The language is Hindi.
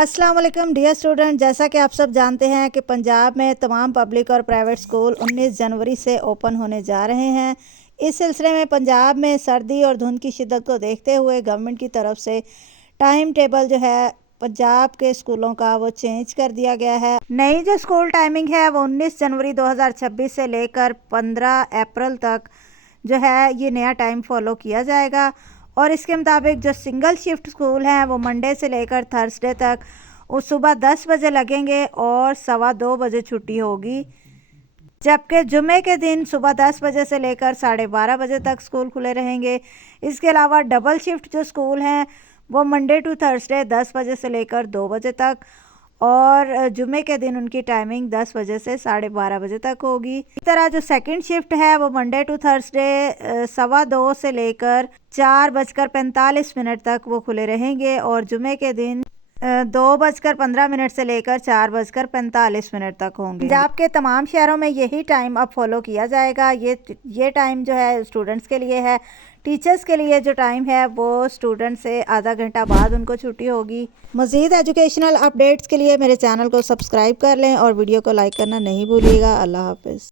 अस्सलाम वालेकुम डियर स्टूडेंट, जैसा कि आप सब जानते हैं कि पंजाब में तमाम पब्लिक और प्राइवेट स्कूल 19 जनवरी से ओपन होने जा रहे हैं। इस सिलसिले में पंजाब में सर्दी और धुंध की शिद्दत को देखते हुए गवर्नमेंट की तरफ से टाइम टेबल जो है पंजाब के स्कूलों का वो चेंज कर दिया गया है। नई जो स्कूल टाइमिंग है वो 19 जनवरी 2026 से लेकर 15 अप्रैल तक जो है ये नया टाइम फॉलो किया जाएगा। और इसके मुताबिक जो सिंगल शिफ्ट स्कूल हैं वो मंडे से लेकर थर्सडे तक वो सुबह 10 बजे लगेंगे और 2:15 बजे छुट्टी होगी, जबकि जुमे के दिन सुबह 10 बजे से लेकर 12:30 बजे तक स्कूल खुले रहेंगे। इसके अलावा डबल शिफ्ट जो स्कूल हैं वो मंडे टू थर्सडे 10 बजे से लेकर 2 बजे तक और जुमे के दिन उनकी टाइमिंग 10 बजे से 12:30 बजे तक होगी। इस तरह जो सेकंड शिफ्ट है वो मंडे टू थर्सडे 2:15 से लेकर 4:45 तक वो खुले रहेंगे और जुमे के दिन 2:15 से लेकर 4:45 तक होंगे। पंजाब के तमाम शहरों में यही टाइम अब फॉलो किया जाएगा। ये टाइम जो है स्टूडेंट्स के लिए है। टीचर्स के लिए जो टाइम है वो स्टूडेंट से आधा घंटा बाद उनको छुट्टी होगी। मज़ीद एजुकेशनल अपडेट्स के लिए मेरे चैनल को सब्सक्राइब कर लें और वीडियो को लाइक करना नहीं भूलिएगा। अल्लाह हाफिज़।